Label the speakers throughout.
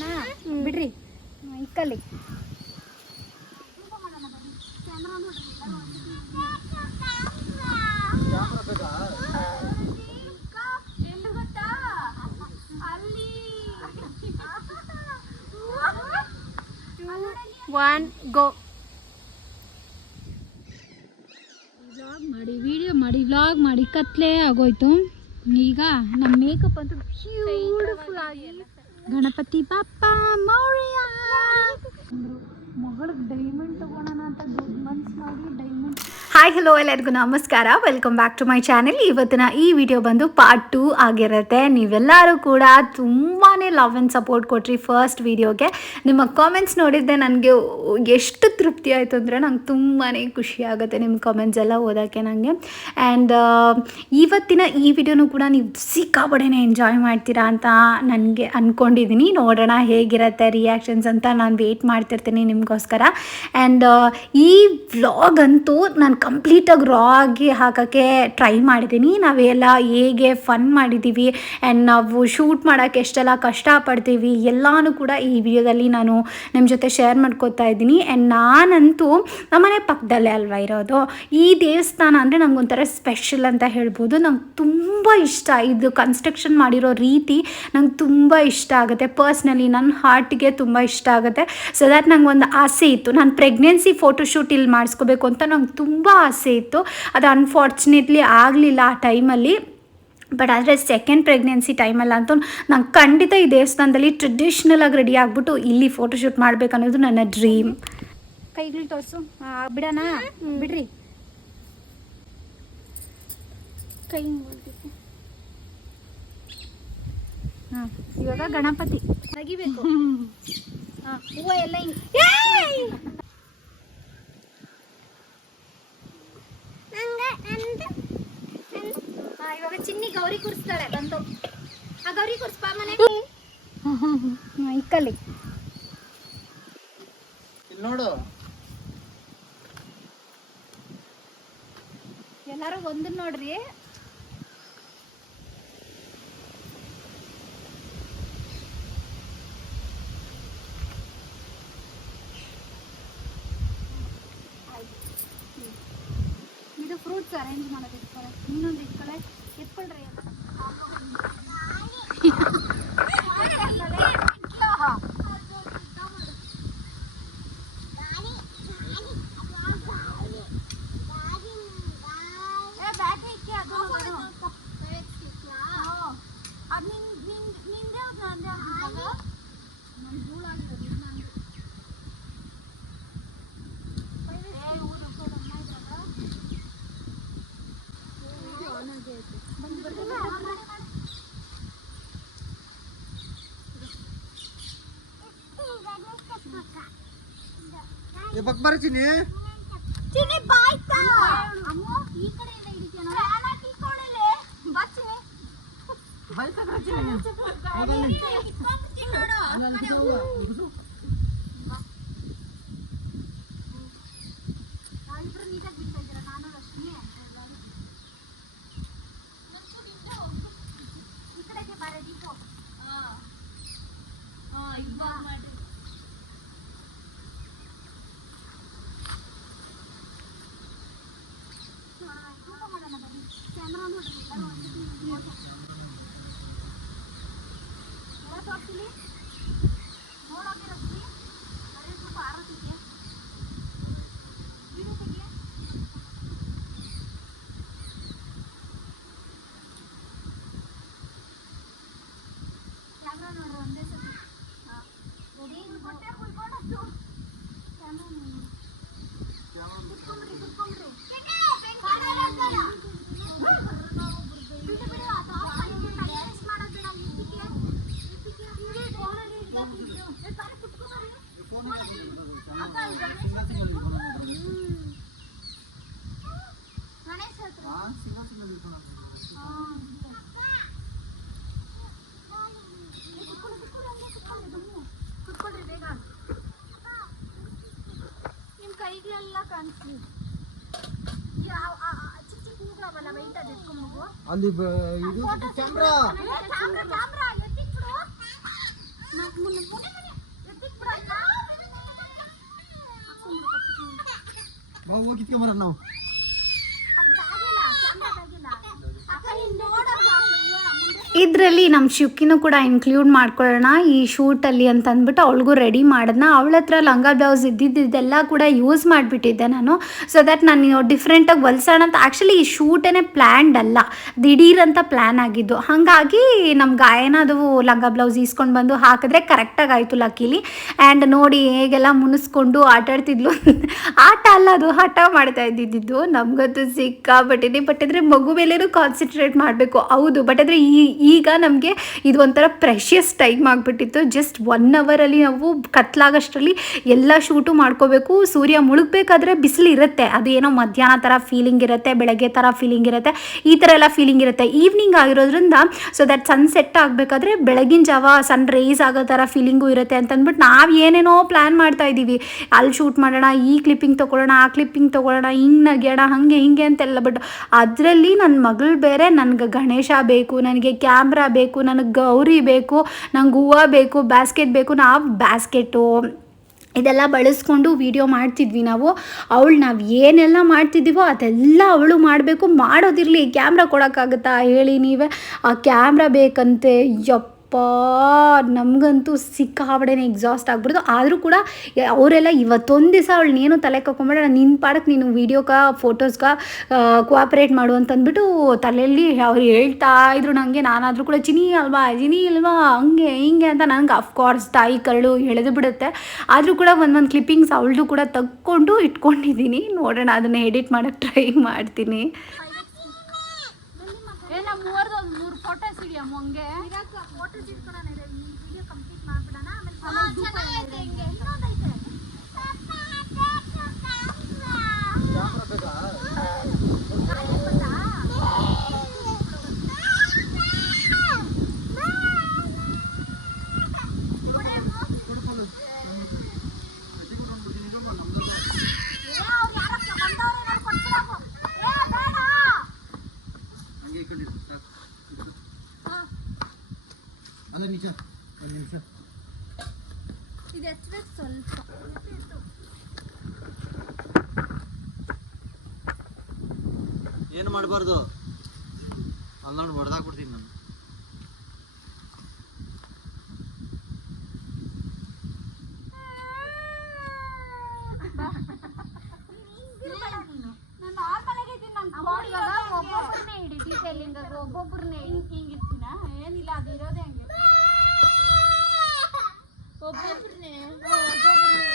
Speaker 1: ಬಿಡೋಣ ಬಿಡ್ರಿ. ಇಕ್ಕಲ್ಲಿ.
Speaker 2: ಎಲ್ಲಿ ಗೊತ್ತಾ ಅಲ್ಲಿ ಒನ್ ಗೋ ವ್ಲಾಗ್ ಮಾಡಿ ವಿಡಿಯೋ ಮಾಡಿ ವ್ಲಾಗ್ ಮಾಡಿ ಕತ್ಲೆ ಆಗೋಯ್ತು. ಈಗ ನಮ್ಮ ಮೇಕಪ್ ಅಂತೂ ಬ್ಯೂಟಿಫುಲ್ ಆಗಿ ಗಣಪತಿ ಬಾಪ್ಪ ಮೌರ್ಯ. ಮಗಳಿಗೆ ಡೈಮಂಡ್ ತಗೋಣ ಅಂತ ದೊಡ್ಡ ಡೈಮಂಡ್ ಹಾಯ್ ಹಲೋ ಎಲ್ಲರಿಗೂ ನಮಸ್ಕಾರ. Welcome back to my channel ಇವತ್ತಿನ ಈ ವಿಡಿಯೋ ಬಂದು ಪಾರ್ಟ್ ಟೂ ಆಗಿರುತ್ತೆ. ನೀವೆಲ್ಲರೂ ಕೂಡ ತುಂಬಾ ಲವ್ ಆ್ಯಂಡ್ ಸಪೋರ್ಟ್ ಕೊಟ್ರಿ ಫಸ್ಟ್ ವಿಡಿಯೋಗೆ ನಿಮ್ಮ ಕಾಮೆಂಟ್ಸ್ ನೋಡಿದ್ದೆ ನನಗೆ ಎಷ್ಟು ತೃಪ್ತಿ ಆಯಿತು ಅಂದರೆ ನಂಗೆ ತುಂಬಾ ಖುಷಿ ಆಗುತ್ತೆ ನಿಮ್ಮ ಕಾಮೆಂಟ್ಸ್ ಎಲ್ಲ ಓದೋಕ್ಕೆ ನನಗೆ ಆ್ಯಂಡ್ ಇವತ್ತಿನ ಈ ವಿಡಿಯೋನು ಕೂಡ ನೀವು ಸಿಕ್ಕಾಪಡೆನೇ ಎಂಜಾಯ್ ಮಾಡ್ತೀರಾ ಅಂತ ನನಗೆ ಅಂದ್ಕೊಂಡಿದ್ದೀನಿ ನೋಡೋಣ ಹೇಗಿರುತ್ತೆ ರಿಯಾಕ್ಷನ್ಸ್ ಅಂತ ನಾನು ವೆಯ್ಟ್ ಮಾಡ್ತಿರ್ತೀನಿ ನಿಮಗೋಸ್ಕರ. ಆ್ಯಂಡ್ ಈ ವ್ಲಾಗ್ ಅಂತೂ ನಾನು ಕಂಪ್ಲೀಟಾಗಿ ರಾ ಆಗಿ ಹಾಕೋಕ್ಕೆ ಟ್ರೈ ಮಾಡಿದ್ದೀನಿ ನಾವೆಲ್ಲ ಹೇಗೆ ಫನ್ ಮಾಡಿದ್ದೀವಿ ಆ್ಯಂಡ್ ನಾವು ಶೂಟ್ ಮಾಡೋಕ್ಕೆ ಎಷ್ಟೆಲ್ಲ ಕಷ್ಟಪಡ್ತೀವಿ ಎಲ್ಲನೂ ಕೂಡ ಈ ವಿಡಿಯೋದಲ್ಲಿ ನಾನು ನಿಮ್ಮ ಜೊತೆ ಶೇರ್ ಮಾಡ್ಕೋತಾ ಇದ್ದೀನಿ. ಆ್ಯಂಡ್ ನಾನಂತೂ ನಮ್ಮನೆ ಪಕ್ಕದಲ್ಲೇ ಅಲ್ವಾ ಇರೋದು? ಈ ದೇವಸ್ಥಾನ ಅಂದರೆ ನಂಗೊಂಥರ ಸ್ಪೆಷಲ್ ಅಂತ ಹೇಳ್ಬೋದು. ನಂಗೆ ತುಂಬ ಇಷ್ಟ ಇದು ಕನ್ಸ್ಟ್ರಕ್ಷನ್ ಮಾಡಿರೋ ರೀತಿ. ನಂಗೆ ತುಂಬ ಇಷ್ಟ ಆಗುತ್ತೆ. ಪರ್ಸ್ನಲಿ ನನ್ನ ಹಾರ್ಟ್ಗೆ ತುಂಬ ಇಷ್ಟ ಆಗುತ್ತೆ. ಸೊ ದ್ಯಾಟ್ ನಂಗೆ ಒಂದು ಆಸೆ ಇತ್ತು. ನಾನು ಪ್ರೆಗ್ನೆನ್ಸಿ ಫೋಟೋಶೂಟ್ ಇಲ್ಲಿ ಮಾಡಿಸ್ಕೋಬೇಕು ಅಂತ ನಂಗೆ ತುಂಬ ಆಸೆ ಇತ್ತು. ಅದು ಅನ್ಫಾರ್ಚುನೇಟ್ಲಿ ಆಗಲಿಲ್ಲ ಆ ಟೈಮಲ್ಲಿ ಬಟ್ ಆದರೆ ಸೆಕೆಂಡ್ ಪ್ರೆಗ್ನೆನ್ಸಿ ಟೈಮಲ್ಲಂತೂ ನಂಗೆ ಖಂಡಿತ ಈ ದೇವಸ್ಥಾನದಲ್ಲಿ ಟ್ರೆಡಿಷ್ನಲ್ ಆಗಿ ರೆಡಿ ಆಗಿಬಿಟ್ಟು ಇಲ್ಲಿ ಫೋಟೋಶೂಟ್ ಮಾಡ್ಬೇಕು ಅನ್ನೋದು ನನ್ನ ಡ್ರೀಮ್
Speaker 1: ಕೈಗಳು ತೋರಿಸು. ಬಿಡೋಣ? ಬಿಡ್ರಿ. ಕೈ. ಹಾ ಇವಾಗ ಗಣಪತಿ. ತೆಗಿಬೇಕು ಹಾ ಹೂವು ಎಲ್ಲ ಹಿಂಗ್ ಹಾ, ಇವಾಗ ಚಿನ್ನಿ ಗೌರಿ ಕೂರಿಸ್ತಾಳೆ ಬಂತು ಆ ಗೌರಿ ಕೂರಿಸ್ಪ ಮನೆ ಇಕ್ಕಲ್ಲಿ. ಇಲ್ಲಿ ನೋಡು. ಎಲ್ಲಾರು ಒಂದನ್ನ ನೋಡ್ರಿ.
Speaker 3: ಏ ಪಕ್ಕ ಬರ್ರಿ ಚಿನ್ನಿ
Speaker 1: ಚಿನ್ನಿ ಬಾಯ್ತಾ ಅಮ್ಮ ಈ ಕಡೆ ಎಲ್ಲ ಹಿಡಿತೀನೋ ಬಾ ಚಿನ್ನಿ ನಾವಿಬ್ರು ನೀಟಾಗಿ ಬಿಡ್ತಾ ಇದ್ದೀರಾ ನಾನು ರಶ್ಮಿ ಈ ಕಡೆಗೆ ಬಾರೆ ದೀಪು ಕ್ಯಾಮ್ರಾ ನೋಡ್ರಿ ಎಲ್ಲ ತೋರಿಸ್ತೀನಿ ನೋಡೋಕೆ ರಶ್ಮಿ ಬರೀ ಸ್ವಲ್ಪ ಆರೋಗ್ಯಕ್ಕೆ ವಿಡಿಯೋ ತೆಗಿ ಕ್ಯಾಮ್ರಾ ನೋಡ್ರಿ ಒಂದೇ ಸತಿ ಹಾಂ ರೆಡಿ ಕೊಟ್ಟೆ ಕುತ್ಕೊಂಡದ್ದು ಕ್ಯಾಮ್ರಾ ನೋಡಿ ಕುತ್ಕೊಂಡ್ರಿ ಕುತ್ಕೊಂಡ್ರಿ ಬಿಡು ಬಿಡು ಅದು ಆಫ್ ಮಾಡಿ ಟೈಮ್ ಮಾಡೋದು ಬೇಡ ಇಟ್ಟಿಗೆ ಇಟ್ಟಿಗೆ ಹಿಂಗೆ ಫೋನಲ್ಲಿ ಇಟ್ಬಿಡು ಏ ಬಾರಿ ಕುತ್ಕೊಂಡ್ರಿ ಅಕ್ಕ ಇದು ಗಣೇಶ ಹತ್ರ ಇಡು. ಗಣೇಶ ಹತ್ರ ಹಾಂ ಕುತ್ಕೊಳ್ಳಿ ಕುತ್ಕೊಳ್ಳಿ ಹಂಗೆ ಕುತ್ಕೊಳ್ಳಿ ದಮ್ಮು ಕುತ್ಕೊಳ್ರಿ ಬೇಗ ನಿಮ್ಮ ಕೈಗಳೆಲ್ಲ ಕಾಣಿಸ್ಲಿ ಯಾವ ಆ- ಆ- ಚಿಕ್ಕ ಚಿಕ್ಕ ಹೂಗಳವಲ್ಲ ವೈಟ್ ಅದು ಎತ್ಕೊಂಬೋಗು
Speaker 3: ಅಲ್ಲಿ ಬ- ಇದು ಕ್ಯಾಮ್ರಾ
Speaker 1: ಕ್ಯಾಮ್ರಾ ಕ್ಯಾಮ್ರಾ ಎತ್ತಿಟ್ಬಿಡು.
Speaker 3: ನಾವು ಹೋಗಿ ಕಿತ್ಕೊಂಬರ ನಾವು
Speaker 2: ಇದರಲ್ಲಿ ನಮ್ಮ ಶಿವ್ಕಿನೂ ಕೂಡ ಇನ್ಕ್ಲೂಡ್ ಮಾಡ್ಕೊಳ್ಳೋಣ ಈ ಶೂಟಲ್ಲಿ ಅಂತ ಅಂದ್ಬಿಟ್ಟು ಅವಳಿಗೂ ರೆಡಿ ಮಾಡೋದನ್ನ ಅವಳ ಹತ್ರ ಲಂಗ ಬ್ಲೌಸ್ ಇದ್ದಿದ್ದೆಲ್ಲ ಕೂಡ ಯೂಸ್ ಮಾಡಿಬಿಟ್ಟಿದ್ದೆ ನಾನು. ಸೊ ದ್ಯಾಟ್ ನಾನು ಡಿಫ್ರೆಂಟಾಗಿ ಹೊಲ್ಸೋಣ ಅಂತ ಆ್ಯಕ್ಚುಲಿ ಈ ಶೂಟೇ ಪ್ಲ್ಯಾನ್ಡ್ ಅಲ್ಲ. ದಿಢೀರ್ ಅಂತ ಪ್ಲ್ಯಾನ್ ಆಗಿದ್ದು. ಹಾಗಾಗಿ ನಮ್ಮ ಗಾಯನ ಅದು ಲಂಗ ಬ್ಲೌಸ್ ಈಸ್ಕೊಂಡು ಬಂದು ಹಾಕಿದ್ರೆ ಕರೆಕ್ಟಾಗಿ ಆಯಿತು ಲಕ್ಕಿಲಿ ಆ್ಯಂಡ್ ನೋಡಿ ಹೇಗೆಲ್ಲ ಮುನಿಸ್ಕೊಂಡು ಆಟಾಡ್ತಿದ್ಲು ಆಟ ಅಲ್ಲ ಅದು, ಹಠ ಮಾಡ್ತಾ ಇದ್ದಿದ್ದು. ನಮಗಂತೂ ಸಿಕ್ಕಾಪಟ್ಟಿದೆ. ಬಟ್ ಆದರೆ ಮಗು ಮೇಲೇನೂ ಕಾನ್ಸಂಟ್ರೇಟ್ ಮಾಡಬೇಕು. ಹೌದು. ಬಟ್ ಆದರೆ ಈ ಈಗ ನಮಗೆ ಇದು ಒಂಥರ ಪ್ರೆಷಿಯಸ್ ಟೈಮ್ ಆಗಿಬಿಟ್ಟಿತ್ತು. ಜಸ್ಟ್ ಒನ್ ಅವರಲ್ಲಿ ನಾವು ಕತ್ಲಾಗಷ್ಟರಲ್ಲಿ ಎಲ್ಲ ಶೂಟು ಮಾಡ್ಕೋಬೇಕು. ಸೂರ್ಯ ಮುಳುಗಬೇಕಾದ್ರೆ ಬಿಸಿಲು ಇರುತ್ತೆ. ಅದು ಏನೋ ಮಧ್ಯಾಹ್ನ ಥರ ಫೀಲಿಂಗ್ ಇರುತ್ತೆ, ಬೆಳಗ್ಗೆ ಥರ ಫೀಲಿಂಗ್ ಇರುತ್ತೆ, ಈ ಥರ ಎಲ್ಲ ಫೀಲಿಂಗ್ ಇರುತ್ತೆ. ಈವ್ನಿಂಗ್ ಆಗಿರೋದ್ರಿಂದ ಸೊ ದಟ್ ಸನ್ಸೆಟ್ ಆಗಬೇಕಾದ್ರೆ ಬೆಳಗಿನ ಜಾವ ಸನ್ ರೈಸ್ ಆಗೋ ಥರ ಫೀಲಿಂಗು ಇರುತ್ತೆ ಅಂತ ಅಂದ್ಬಿಟ್ಟು ನಾವು ಏನೇನೋ ಪ್ಲ್ಯಾನ್ ಮಾಡ್ತಾ ಇದ್ದೀವಿ. ಅಲ್ಲಿ ಶೂಟ್ ಮಾಡೋಣ, ಈ ಕ್ಲಿಪ್ಪಿಂಗ್ ತೊಗೊಳೋಣ ಆ ಕ್ಲಿಪ್ಪಿಂಗ್ ತೊಗೊಳ್ಳೋಣ, ಹಿಂಗೆ ನಗ್ಯೋಣ, ಹಾಗೆ ಹಿಂಗೆ ಅಂತೆಲ್ಲ. ಬಟ್ ಅದರಲ್ಲಿ ನನ್ನ ಮಗಳು ಬೇರೆ, ನನಗೆ ಗಣೇಶ ಬೇಕು, ನನಗೆ ಕ್ಯಾಮ್ರಾ ಬೇಕು, ನನಗೆ ಗೌರಿ ಬೇಕು, ನಂಗೆ ಹೂವು ಬೇಕು, ಬ್ಯಾಸ್ಕೆಟ್ ಬೇಕು, ನಾವು ಬ್ಯಾಸ್ಕೆಟು. ಇದೆಲ್ಲ ಬಳಸ್ಕೊಂಡು ವಿಡಿಯೋ ಮಾಡ್ತಿದ್ವಿ ನಾವು. ಅವಳು ನಾವು ಏನೆಲ್ಲ ಮಾಡ್ತಿದ್ದೀವೋ ಅದೆಲ್ಲ ಅವಳು ಮಾಡಬೇಕು. ಮಾಡೋದಿರಲಿ, ಕ್ಯಾಮ್ರಾ ಕೊಡೋಕ್ಕಾಗುತ್ತಾ ಹೇಳಿ ನೀವೇ. ಆ ಕ್ಯಾಮ್ರಾ ಬೇಕಂತೆ, ಯಪ್ಪ. ನಮಗಂತೂ ಸಿಕ್ಕಾಬಡೇನೆ ಎಕ್ಸಾಸ್ಟ್ ಆಗ್ಬಿಡ್ತು ಆದರೂ ಕೂಡ ಅವರೆಲ್ಲ ಇವತ್ತೊಂದು ದಿವಸ ಅವಳನ್ನೇನು ತಲೆ ಕಕ್ಕೊಂಬೇಡ ನಿನ್ನ ಪಾಡಕ್ಕೆ ನೀನು ವೀಡಿಯೋಕ ಫೋಟೋಸ್ಗ ಕೋಆಪ್ರೇಟ್ ಮಾಡು ಅಂತಂದ್ಬಿಟ್ಟು ತಲೆಯಲ್ಲಿ ಅವ್ರು ಹೇಳ್ತಾ ಇದ್ರು ನನಗೆ ನಾನಾದರೂ ಕೂಡ ಚಿನಿ ಅಲ್ವಾ ಚಿನಿ ಅಲ್ವಾ ಹಂಗೆ ಹಿಂಗೆ ಅಂತ ನನಗೆ ಅಫ್ಕೋರ್ಸ್ ತಾಯಿ ಕರಳು ಎಳೆದು ಬಿಡುತ್ತೆ. ಆದರೂ ಕೂಡ ಒಂದೊಂದು ಕ್ಲಿಪ್ಪಿಂಗ್ಸ್ ಅವಳದು ಕೂಡ ತಕ್ಕೊಂಡು ಇಟ್ಕೊಂಡಿದ್ದೀನಿ ನೋಡೋಣ, ಅದನ್ನು ಎಡಿಟ್ ಮಾಡೋಕ್ಕೆ ಟ್ರೈ ಮಾಡ್ತೀನಿ.
Speaker 1: ಮೂರು ಫೋಟೋಸ್ ಇದೆಯಾ ಹಂಗೆ ಫೋಟೋಸ್ ಇಟ್ಕೊಳ್ಳೋಣ ಈ ವಿಡಿಯೋ ಕಂಪ್ಲೀಟ್ ಮಾಡ್ಬಿಡೋಣ ಆಮೇಲೆ ಚೆನ್ನಾಗೈತೆ ಹಿಂಗೆ ಇನ್ನೊಂದೈತೆ
Speaker 4: ಕ್ಯಾಮ್ರಾ ಬೇಕಾ
Speaker 1: ಕೊಡ್ಕೊಂಡು ಹಂಗೆ ಇಟ್ಕೊಂಡಿರು ಸಾಕು.
Speaker 3: ಅಲ್ಲ ನಿಜ ಒಂದು ನಿಮಿಷ
Speaker 1: ಇದು ಎತ್ತಬೇಕು ಸ್ವಲ್ಪ
Speaker 3: ಏನು ಮಾಡಬಾರ್ದು? ಅಲ್ಲಿ ನೋಡಿ ಹೊಡೆದಾಕ್ಬಿಡ್ತೀನಿ ನಾನು
Speaker 1: ಒಬ್ಬೊಬ್ಬರನ್ನೇ ಇಡಿ ಡೀಟೇಲಿಂಗ್ ಒಬ್ಬೊಬ್ಬರನ್ನೇ ಹಿಂಗಿರ್ತೀನ ಏನಿಲ್ಲ ಅದು ಇರೋದೇ ಹಂಗೆ ಒಬ್ಬೊಬ್ಬರನ್ನೇ ಒಬ್ಬೊಬ್ಬರನ್ನೇ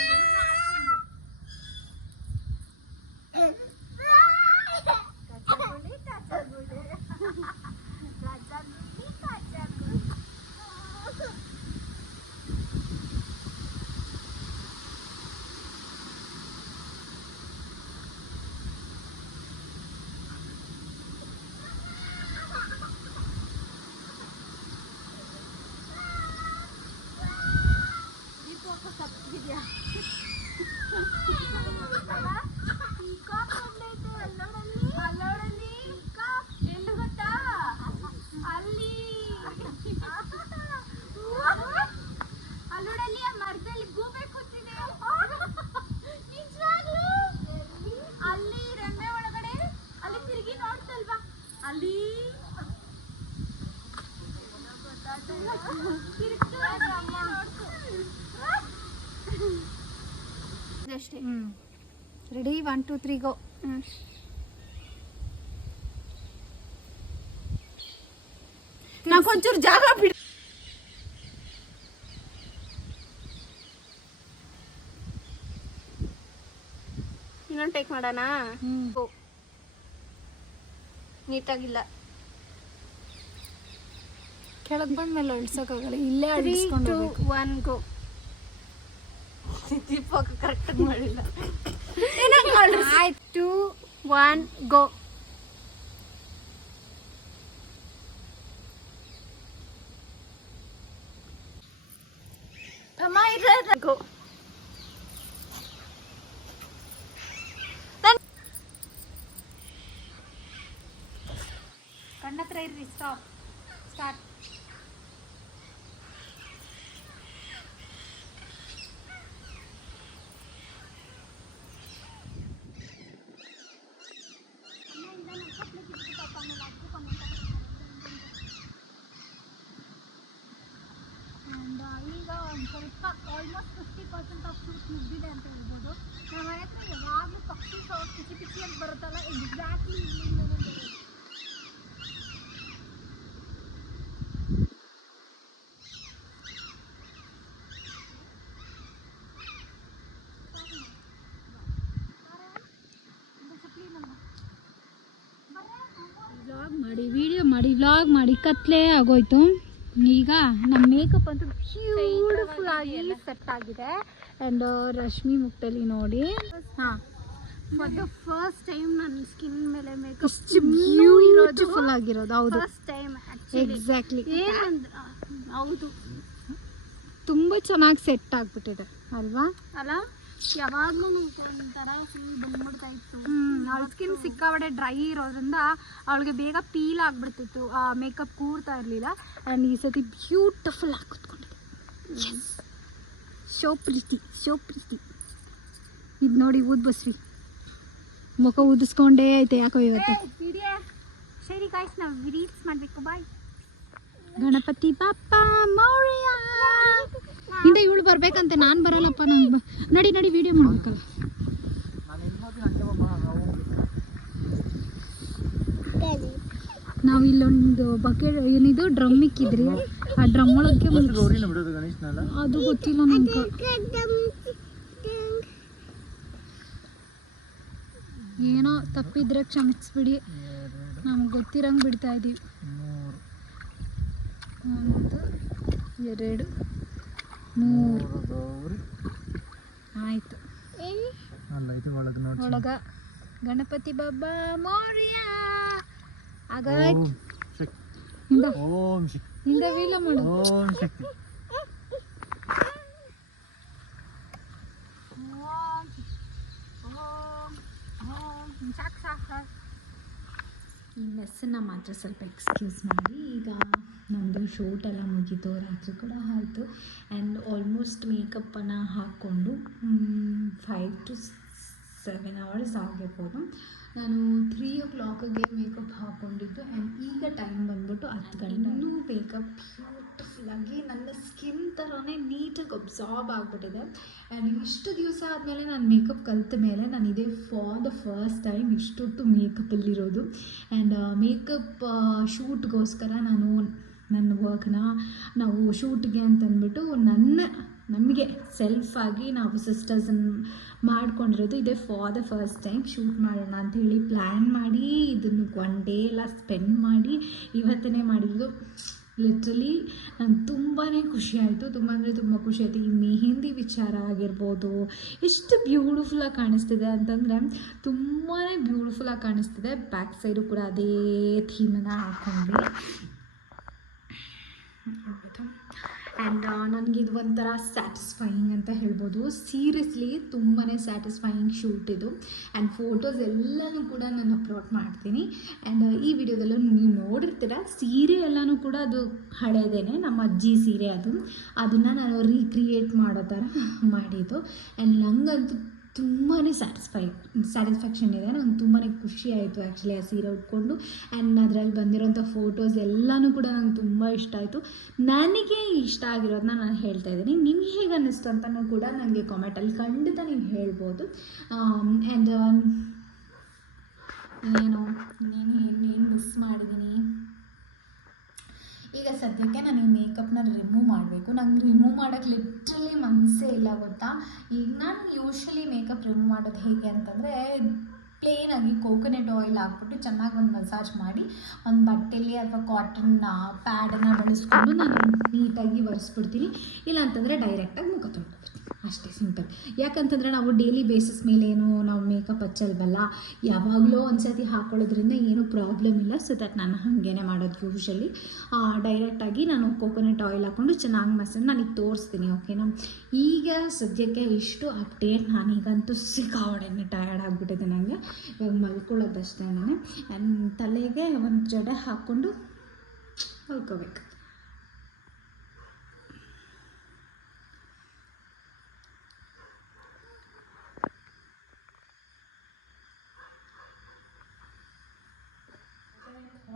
Speaker 1: ಎಲ್ಲಿ ಗೊತ್ತಾ ಅಲ್ಲಿ ಅಲ್ಲೋಡಲ್ಲಿ ಆ ಮರದಲ್ಲಿ ಗೂಬೆ ಕೂತಿದೆ ನಿಜವಾಗ್ಲೂ ಅಲ್ಲಿ ರೆಂಬೆ ಒಳಗಡೆ ಅಲ್ಲಿ ತಿರುಗಿ ನೋಡ್ತಲ್ವಾ ಅಲ್ಲಿ ತಿರುಗ್ತು, ಅಮ್ಮ ನೋಡ್ತು. ಅಷ್ಟೇ ಹ್ಞೂ ready one two three go ನಾಕೊಂಚೂರು ಜಾಗ ಬಿಡು. ಇನ್ನೊಂದು ಟೇಕ್ ಮಾಡೋಣ? ಹ್ಞೂ ನೀಟಾಗಿಲ್ಲ. ಕೆಳಗೆ ಬಂದ್ಮೇಲೆ ಅಳ್ಸೋಕ್ಕಾಗಲ್ಲ ಇಲ್ಲೇ ಅಳಿಸ್ಕೊಂಡು. ಒನ್ ಗೋ ದೀಪಕ್ ಕರೆಕ್ಟಾಗಿ ಮಾಡಿಲ್ಲ. ಆಯ್ತು
Speaker 2: ಟು ಒನ್ ಗೋ ಗೋ
Speaker 1: ಕಣ್ಣತ್ರ ಇರ್ರಿ ಸ್ಟಾಪ್ ಸ್ಟಾರ್ಟ್ ಈಗ ಒಂದು ಸ್ವಲ್ಪ almost fifty percent of shoot ಮುಗ್ದಿದೆ ಅಂತ ಹೇಳ್ಬೋದು ನಮ್ಮ ಮನೆ ಹತ್ರ ಯಾವಾಗಲೂ ಪಕ್ಷಿ ಸೌಂಡ್ ಪಿಚಿ ಪಿಚಿ ಅಂತ ಬರುತ್ತಲ್ಲ ಎಕ್ಸಾಕ್ಟ್ಲಿ ಇಲ್ಲಿಂದನೇ ಬರೋದು ವ್ಲಾಗ್ ಮಾಡಿ ವ್ಲಾಗ್ ಮಾಡಿ ಕತ್ಲೆ ಆಗೋಯ್ತು. ಈಗ ನಮ್ಮ ಮೇಕಪ್ ಅಂತೂ ಬ್ಯೂಟಿಫುಲ್ ಆಗಿ ಸೆಟ್ ಆಗಿದೆ. ಆ್ಯಂಡ್ ರಶ್ಮಿ ಮುಕ್ತಲ್ಲಿ ನೋಡಿ. ಹಾಂ. ಫಾರ್ ದ ಫಸ್ಟ್ ಟೈಮ್ ನನ್ನ ಸ್ಕಿನ್ ಮೇಲೆ ಮೇಕಪ್ ಬ್ಯೂಟಿಫುಲ್ ಆಗಿರೋದು ಹೌದು ಫಸ್ಟ್ ಟೈಮ್ ಎಕ್ಸಾಕ್ಟ್ಲಿ ಹೌದು. ತುಂಬ ಚೆನ್ನಾಗಿ ಸೆಟ್ ಆಗಿಬಿಟ್ಟಿದೆ ಅಲ್ವಾ? ಅಲ್ಲ ಯಾವಾಗಲೂ ಒಂಥರ ಫುಲ್ ಬಂದ್ಬಿಡ್ತಾ ಇತ್ತು. ಅವಳ ಸ್ಕಿನ್ ಸಿಕ್ಕಾಬಡೆ ಡ್ರೈ ಇರೋದ್ರಿಂದ ಅವಳಿಗೆ ಬೇಗ ಪೀಲ್ ಆಗಿಬಿಡ್ತಿತ್ತು. ಆ ಮೇಕಪ್ ಕೂರ್ತಾ ಇರಲಿಲ್ಲ. ಆ್ಯಂಡ್ ಈ ಸತಿ ಬ್ಯೂಟಿಫುಲ್ ಆಗಿ ಕೂತ್ಕೊಂಡಿದೆ. ಶೋ ಪ್ರೀತಿ ಶೋ ಪ್ರೀತಿ ಇದು ನೋಡಿ ಊದ್ ಬಸ್ರಿ ಮುಖ ಊದಿಸ್ಕೊಂಡೇ ಐತೆ ಯಾಕೋ ಇವತ್ತು. ಸರಿ ಗಾಯ್ಸ್ ನಾವು ರೀಲ್ಸ್ ಮಾಡಬೇಕು. ಬಾಯ್ ಗಣಪತಿ ಬಾಪ್ಪ ಮೌರ್ಯ. ಹಿಂದೆ ಇವಳು ಬರ್ಬೇಕಂತೆ ನಾನು ಬರಲ್ಲಪ್ಪ ನಂಗೆ ನಡಿ ನಡಿ ವಿಡಿಯೋ ಮಾಡ್ಬೇಕಲ್ಲ ನಾವು ಇಲ್ಲೊಂದು ಬಕೆಟ್ ಏನಿದು ಡ್ರಮ್ ಇಕ್ಕಿದ್ರಿ. ಆ ಡ್ರಮ್ ಒಳಗೆ ಅದು ಗೊತ್ತಿಲ್ಲ ನಮ್ಗೆ ಏನೋ ತಪ್ಪಿದ್ರೆ ಕ್ಷಮಿಸ್ಬಿಡಿ. ನಮ್ಗೆ ಗೊತ್ತಿರಂಗೆ ಬಿಡ್ತಾ ಇದೀವಿ. ಒಂದು ಎರಡು. ಮೂರು ಆಯ್ತು
Speaker 3: ಅಲ್ಲ ಇದು ಒಳಗೆ ನೋಡಿ
Speaker 1: ಒಳಗ ಗಣಪತಿ ಬಾಬಾ ಮೌರ್ಯ. ಆಗ ಓಂ ಶಕ್ತಿ ಹಿಂದ. ವೀಲ ಮಾಡು. ಓಂ ಶಕ್ತಿ ಈ ಮೆಸ್ಸನ್ನು ಮಾತ್ರ ಸ್ವಲ್ಪ ಎಕ್ಸ್ಕ್ಯೂಸ್ ಮಾಡಿ ಈಗ ನಮ್ಮದು ಶೂಟ್ ಎಲ್ಲ ಮುಗೀತು ರಾತ್ರಿ ಕೂಡ ಆಯಿತು. ಆ್ಯಂಡ್ ಆಲ್ಮೋಸ್ಟ್ ಮೇಕಪ್ಪನ್ನು ಹಾಕ್ಕೊಂಡು ಫೈವ್ ಟು ಸೆವೆನ್ ಅವರ್ಸ್ ಆಗಿರ್ಬೋದು. ನಾನು ತ್ರೀ ಓ ಕ್ಲಾಕಿಗೆ ಮೇಕಪ್ ಹಾಕ್ಕೊಂಡಿದ್ದು ಆ್ಯಂಡ್ ಈಗ ಟೈಮ್ ಬಂದ್ಬಿಟ್ಟು ಹತ್ತು ಗಂಟೆ ಇನ್ನೂ ಮೇಕಪ್ ಬ್ಯೂಟಿಫುಲ್ಲಾಗಿ ನನ್ನ ಸ್ಕಿನ್ ಥರನೇ ನೀಟಾಗಿ ಅಬ್ಸಾರ್ಬ್ ಆಗಿಬಿಟ್ಟಿದೆ. ಆ್ಯಂಡ್ ಇಷ್ಟು ದಿವಸ ಆದಮೇಲೆ ನಾನು ಮೇಕಪ್ ಕಲಿತ ಮೇಲೆ ನಾನು ಇದೇ ಫಾರ್ ದ ಫಸ್ಟ್ ಟೈಮ್ ಇಷ್ಟೊತ್ತು ಮೇಕಪ್ಪಲ್ಲಿರೋದು ಆ್ಯಂಡ್ ಮೇಕಪ್ ಶೂಟ್ಗೋಸ್ಕರ ನಾನು ನನ್ನ ವರ್ಕ್ನ ನಾವು ಶೂಟ್ಗೆ ಅಂತಂದ್ಬಿಟ್ಟು ನನ್ನ, ನಮಗೆ ಸೆಲ್ಫಾಗಿ ನಾವು ಸಿಸ್ಟರ್ಸನ್ನು ಮಾಡ್ಕೊಂಡಿರೋದು ಇದೇ for the first time shoot ಮಾಡೋಣ ಅಂಥೇಳಿ ಪ್ಲ್ಯಾನ್ ಮಾಡಿ, ಇದನ್ನು ಒನ್ ಡೇ ಎಲ್ಲ ಸ್ಪೆಂಡ್ ಮಾಡಿ ಇವತ್ತೇ ಮಾಡಿದ್ದು. ಲಿಟ್ರಲಿ ನಂಗೆ ತುಂಬಾ ಖುಷಿಯಾಯಿತು ತುಂಬ ಅಂದರೆ ತುಂಬ ಖುಷಿ ಆಯಿತು. ಈ ಮೆಹಂದಿ ವಿಚಾರ ಆಗಿರ್ಬೋದು, ಎಷ್ಟು ಬ್ಯೂಟಿಫುಲ್ಲಾಗಿ ಕಾಣಿಸ್ತಿದೆ ಅಂತಂದರೆ ತುಂಬಾ ಬ್ಯೂಟಿಫುಲ್ಲಾಗಿ ಕಾಣಿಸ್ತಿದೆ. ಬ್ಯಾಕ್ ಸೈಡು ಕೂಡ ಅದೇ ಥೀಮನ್ನು ಹಾಕ್ಕೊಂಡ್ವಿ ಆ್ಯಂಡ್ ನನಗೆ ಇದು ಒಂಥರ ಸ್ಯಾಟಿಸ್ಫೈಯಿಂಗ್ ಅಂತ ಹೇಳ್ಬೋದು. ಸೀರಿಯಸ್ಲಿ ತುಂಬಾ ಸ್ಯಾಟಿಸ್ಫೈಯಿಂಗ್ ಶೂಟ್ ಇದು. ಆ್ಯಂಡ್ ಫೋಟೋಸ್ ಎಲ್ಲನೂ ಕೂಡ ನಾನು ಅಪ್ಲೋಡ್ ಮಾಡ್ತೀನಿ. ಆ್ಯಂಡ್ ಈ ವಿಡಿಯೋದಲ್ಲೂ ನೀವು ನೋಡಿರ್ತೀರ? ಸೀರೆ ಎಲ್ಲನೂ ಕೂಡ ಅದು ಹಳೇದೇನೆ, ನಮ್ಮ ಅಜ್ಜಿ ಸೀರೆ ಅದು. ಅದನ್ನು ನಾನು ರೀಕ್ರಿಯೇಟ್ ಮಾಡೋ ಥರ ಮಾಡಿದ್ದು. ಆ್ಯಂಡ್ ನನಗಂತೂ ತುಂಬಾ ಸ್ಯಾಟಿಸ್ಫೈ ಸ್ಯಾಟಿಸ್ಫ್ಯಾಕ್ಷನ್ ಇದೆ. ನಂಗೆ ತುಂಬಾ ಖುಷಿ ಆಯಿತು ಆ್ಯಕ್ಚುಲಿ ಆ ಸೀರೆ ಉಟ್ಕೊಂಡು. ಆ್ಯಂಡ್ ಅದರಲ್ಲಿ ಬಂದಿರೋಂಥ ಫೋಟೋಸ್ ಎಲ್ಲನೂ ಕೂಡ ನಂಗೆ ತುಂಬ ಇಷ್ಟ ಆಯಿತು. ನನಗೆ ಇಷ್ಟ ಆಗಿರೋದನ್ನ ನಾನು ಹೇಳ್ತಾ ಇದ್ದೀನಿ. ನಿಮ್ಗೆ ಹೇಗೆ ಅನ್ನಿಸ್ತು ಅಂತಲೂ ಕೂಡ ನನಗೆ ಕಾಮೆಂಟಲ್ಲಿ ಖಂಡಿತ ನೀವು ಹೇಳ್ಬೋದು. ಆ್ಯಂಡ್ ಏನು ಏನು ಏನು ಮಿಸ್ ಮಾಡಿದ್ದೀನಿ ಈಗ ಸದ್ಯಕ್ಕೆ ನಾನು ಈ ಮೇಕಪ್ನ ರಿಮೂವ್ ಮಾಡಬೇಕು. ನಂಗೆ ರಿಮೂವ್ ಮಾಡೋಕ್ಕೆ ಲಿಟ್ರಲಿ ಮನಸ್ಸೇ ಇಲ್ಲ ಗೊತ್ತಾ? ಈಗ ನಾನು ಯೂಶ್ವಲಿ ಮೇಕಪ್ ರಿಮೂವ್ ಮಾಡೋದು ಹೇಗೆ ಅಂತಂದರೆ ಪ್ಲೇನಾಗಿ ಕೋಕೋನಟ್ ಆಯಿಲ್ ಹಾಕ್ಬಿಟ್ಟು ಚೆನ್ನಾಗಿ ಒಂದು ಮಸಾಜ್ ಮಾಡಿ, ಒಂದು ಬಟ್ಟೆಲಿ ಅಥವಾ ಕಾಟನ್ನ ಪ್ಯಾಡನ್ನು ಬಳಸ್ಕೊಂಡು ನಾನು ನೀಟಾಗಿ ಒರೆಸ್ಬಿಡ್ತೀನಿ. ಇಲ್ಲ ಅಂತಂದರೆ ಡೈರೆಕ್ಟಾಗಿ ಮುಖ ತೊಳ್ಕೊಬಿಡ್ತೀನಿ ಅಷ್ಟೇ ಸಿಂಪಲ್ ಯಾಕಂತಂದರೆ ನಾವು ಡೈಲಿ ಬೇಸಿಸ್ ಮೇಲೆ ಏನು ನಾವು ಮೇಕಪ್ ಹಚ್ಚಲ್ವಲ್ಲ, ಯಾವಾಗಲೂ ಒಂದ್ಸತಿ ಹಾಕೊಳ್ಳೋದ್ರಿಂದ ಏನೂ ಪ್ರಾಬ್ಲಮ್ ಇಲ್ಲ. ಸೊ ದಟ್ ನಾನು ಹಾಗೇನೆ ಮಾಡೋದು ಯೂಶಲಿ ಡೈರೆಕ್ಟಾಗಿ ನಾನು ಕೋಕೋನಟ್ ಆಯಿಲ್ ಹಾಕ್ಕೊಂಡು ಚೆನ್ನಾಗಿ ಮಸಾಜ್ ನನಗೆ ತೋರಿಸ್ತೀನಿ ಓಕೆನಾ ಈಗ ಸದ್ಯಕ್ಕೆ ಇಷ್ಟು ಅಪ್ಡೇಟ್ ನಾನೀಗಂತೂ ಸಿಕ್ಕಾವಡೆನೆ ಟಯರ್ಡ್ ಆಗಿಬಿಟ್ಟಿದೆ ನನಗೆ ಇವಾಗ ಮಲ್ಕೊಳ್ಳೋದಷ್ಟೇ ನಾನು. ತಲೆಗೆ ಒಂದು ಜಡೆ ಹಾಕ್ಕೊಂಡು ಮಲ್ಕೋಬೇಕು.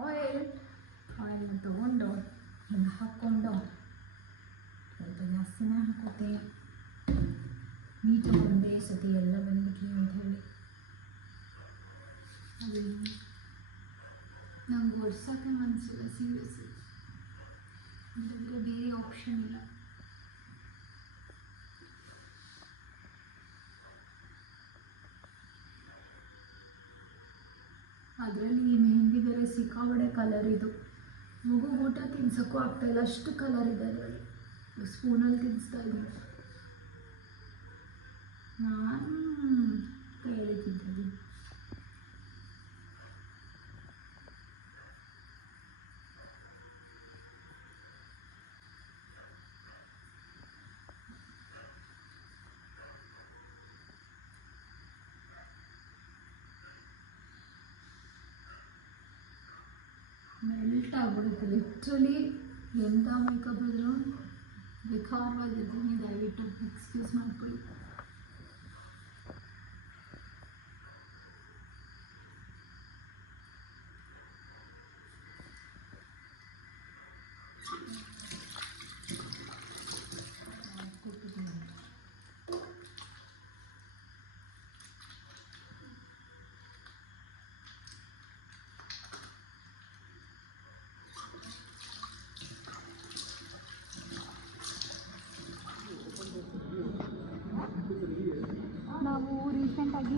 Speaker 1: ಆಯಿಲ್ ಆಯಿಲ್ ತೊಗೊಂಡು ಹಿಂಗೆ ಹಾಕ್ಕೊಂಡು ಸ್ವಲ್ಪ ಜಾಸ್ತಿನೇ ಹಾಕೋತೆ ನೀಟಾಗಿ ಒಂದೇ ಸತಿ ಎಲ್ಲ ಬಂದ್ಬಿಟ್ಲಿ ಅಂತ ಹೇಳಿ. ಅದು ನಂಗೆ ಒಡ್ಸೋಕೆ ಮನಸ್ಸಿಲ್ಲ ಸೀರಿಯಸ್ ಬೇರೆ ಆಪ್ಷನ್ ಇಲ್ಲ. ಅದರಲ್ಲಿ ಈ ಮೆಹಂದಿ ಬೇರೆ ಸಿಕ್ಕಾಬಡೆ ಕಲರ್ ಇದು. ಮಗು ಊಟ ತಿನ್ಸೋಕ್ಕೂ ಆಗ್ತಾಯಿಲ್ಲ ಅಷ್ಟು ಕಲರ್ ಇದೆ ಅದರಲ್ಲಿ. ಸ್ಪೂನಲ್ಲಿ ತಿನ್ನಿಸ್ತಾ ಇದ್ದೀನಿ. ನಾನು ಕೈಯಲ್ಲಿ ಆಗ್ಬಿಡುತ್ತೆ ಲಿಟ್ರಲಿ ಎಂಥ ಮೇಕಪ್ ಇದ್ರೂ ವಿಕಾರವಾಗಿದ್ದೀನಿ ದಯವಿಟ್ಟು ಎಕ್ಸ್ಕ್ಯೂಸ್ ಮಾಡ್ಕೊಳ್ಳಿ ನಾವು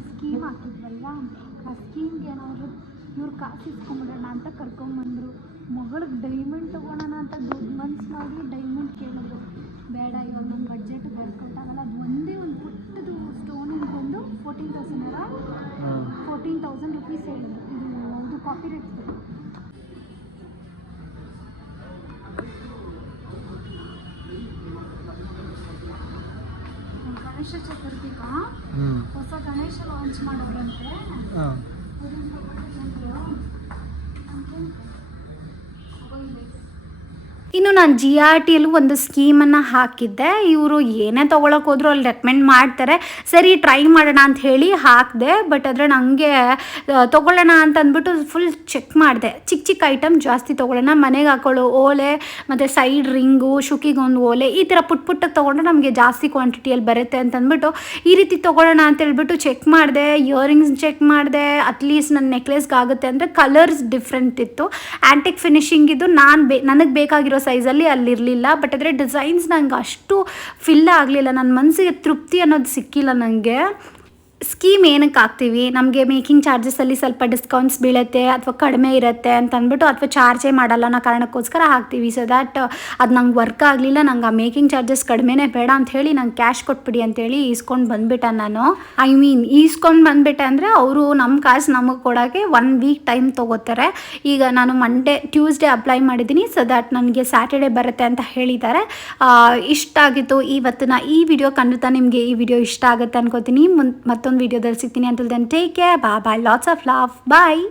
Speaker 1: ಸ್ಕೀಮ್ ಹಾಕಿದ್ವಲ್ಲ? ಆ ಸ್ಕೀಮ್ಗೆ ಏನಾದರೂ ಇವ್ರು ಕಾಸು ಇಸ್ಕೊಂಬಿಡೋಣ ಅಂತ ಕರ್ಕೊಂಬಂದರು ಮಗಳಿಗೆ ಡೈಮಂಡ್ ತೊಗೊಳೋಣ ಅಂತ ದುಡ್ಡು ಮನ್ಸು ಮಾಡಿ ಡೈಮಂಡ್ ಕೇಳಿದ್ರು. ಬೇಡ ಇವಾಗ ನನ್ನ ಬಡ್ಜೆಟ್ ವರ್ಕೌಟ್ ಆಗಲ್ಲ ಅದು ಒಂದೇ ಒಂದು ಪುಟ್ಟದು ಸ್ಟೋನಿಗೆ ಬಂದು ಫೋರ್ಟೀನ್ ತೌಸಂಡ್ ಅಲ್ಲ? ಫೋರ್ಟೀನ್ ತೌಸಂಡ್ ರುಪೀಸ್ ಹೇಳಿದ್ರು. ಇದು ಒಂದು ಕಾಪಿ ರೇಟ್ ಗಣೇಶ ಚತುರ್ಥಿಗ? ಹೊಸ ಗಣೇಶ ಲಾಂಚ್ ಮಾಡೋರಂತೆ ಹಾಂ
Speaker 2: ಇನ್ನು ನಾನು ಜಿ ಆರ್ ಟಿಯಲ್ಲೂ ಒಂದು ಸ್ಕೀಮನ್ನು ಹಾಕಿದ್ದೆ. ಇವರು ಏನೇ ತೊಗೊಳಕ್ಕೆ ಹೋದ್ರು ಅಲ್ಲಿ ರೆಕಮೆಂಡ್ ಮಾಡ್ತಾರೆ. ಸರಿ ಟ್ರೈ ಮಾಡೋಣ ಅಂತ ಹೇಳಿ ಹಾಕಿದೆ ಬಟ್ ಆದರೆ ನನಗೆ ತೊಗೊಳ್ಳೋಣ ಅಂತ ಅಂದ್ಬಿಟ್ಟು ಫುಲ್ ಚೆಕ್ ಮಾಡಿದೆ. ಚಿಕ್ಕ ಚಿಕ್ಕ ಐಟಮ್ ಜಾಸ್ತಿ ತೊಗೊಳ್ಳೋಣ, ಮನೆಗೆ ಹಾಕೊಳ್ಳೋ ಓಲೆ, ಮತ್ತು ಸೈಡ್ ರಿಂಗು ಶುಕಿಗೊಂದು ಓಲೆ, ಈ ಥರ ಪುಟ್ ಪುಟ್ಟಕ್ಕೆ ತೊಗೊಂಡ್ರೆ ನಮಗೆ ಜಾಸ್ತಿ ಕ್ವಾಂಟಿಟಿಯಲ್ಲಿ ಬರುತ್ತೆ ಅಂತ ಅಂದ್ಬಿಟ್ಟು ಈ ರೀತಿ ತೊಗೊಳ್ಳೋಣ ಅಂತ ಹೇಳ್ಬಿಟ್ಟು ಚೆಕ್ ಮಾಡಿದೆ ಇಯರಿಂಗ್ಸ್ ಚೆಕ್ ಮಾಡಿದೆ ಅಟ್ಲೀಸ್ಟ್ ನನ್ನ ನೆಕ್ಲೆಸ್ಗಾಗುತ್ತೆ ಅಂದರೆ ಕಲರ್ಸ್ ಡಿಫ್ರೆಂಟ್ ಇತ್ತು. ಆ್ಯಂಟಿಕ್ ಫಿನಿಶಿಂಗ್ ಇದು ನಾನು ಬೇ, ನನಗೆ ಬೇಕಾಗಿರೋ ಸೈಜಲ್ಲಿ ಅಲ್ಲಿರಲಿಲ್ಲ ಬಟ್ ಆದರೆ ಡಿಸೈನ್ಸ್ ನಂಗೆ ಅಷ್ಟು ಫಿಲ್ ಆಗಲಿಲ್ಲ. ನನ್ನ ಮನಸ್ಸಿಗೆ ತೃಪ್ತಿ ಅನ್ನೋದು ಸಿಕ್ಕಿಲ್ಲ ನನಗೆ ಸ್ಕೀಮ್ ಏನಕ್ಕೆ ಹಾಕ್ತೀವಿ? ನಮಗೆ ಮೇಕಿಂಗ್ ಚಾರ್ಜಸಲ್ಲಿ ಸ್ವಲ್ಪ ಡಿಸ್ಕೌಂಟ್ಸ್ ಬೀಳುತ್ತೆ ಅಥವಾ ಕಡಿಮೆ ಇರುತ್ತೆ ಅಂತ ಅಂದ್ಬಿಟ್ಟು ಅಥವಾ ಚಾರ್ಜೇ ಮಾಡಲ್ಲ ಅನ್ನೋ ಕಾರಣಕ್ಕೋಸ್ಕರ ಹಾಕ್ತೀವಿ. ಸೊ ದ್ಯಾಟ್ ಅದು ನಂಗೆ ವರ್ಕ್ ಆಗಲಿಲ್ಲ, ನಂಗೆ ಆ ಮೇಕಿಂಗ್ ಚಾರ್ಜಸ್ ಕಡಿಮೆನೇ ಬೇಡ ಅಂತ ಹೇಳಿ ನಂಗೆ ಕ್ಯಾಶ್ ಕೊಟ್ಬಿಡಿ ಅಂತೇಳಿ ಈಸ್ಕೊಂಡು ಬಂದ್ಬಿಟ್ಟೆ ನಾನು. ಐ ಮೀನ್ ಈಸ್ಕೊಂಡು ಬಂದ್ಬಿಟ್ಟೆ ಅಂದರೆ ಅವರು ನಮ್ಮ ಕಾಸು ನಮಗೆ ಕೊಡೋಕ್ಕೆ ಒನ್ ವೀಕ್ ಟೈಮ್ ತೊಗೋತಾರೆ. ಈಗ ನಾನು ಮಂಡೇ ಟ್ಯೂಸ್ಡೇ ಅಪ್ಲೈ ಮಾಡಿದ್ದೀನಿ. ಸೊ ದ್ಯಾಟ್ ನನಗೆ ಸ್ಯಾಟರ್ಡೇ ಬರುತ್ತೆ ಅಂತ ಹೇಳಿದ್ದಾರೆ. ಇಷ್ಟ ಆಗಿತ್ತು ಇವತ್ತಿನ ಈ ವಿಡಿಯೋ ಖಂಡಿತ ನಿಮಗೆ ಈ ವಿಡಿಯೋ ಇಷ್ಟ ಆಗುತ್ತೆ ಅನ್ಕೋತೀನಿ. ಮುನ್ ಮತ್ತೊಂದು ವಿಡಿಯೋದಲ್ಲಿ ಸಿಗ್ತೀನಿ ಅಂತ ದೆನ್ ಟೇಕ್ ಕೇರ್ ಬಾ bye lots of love bye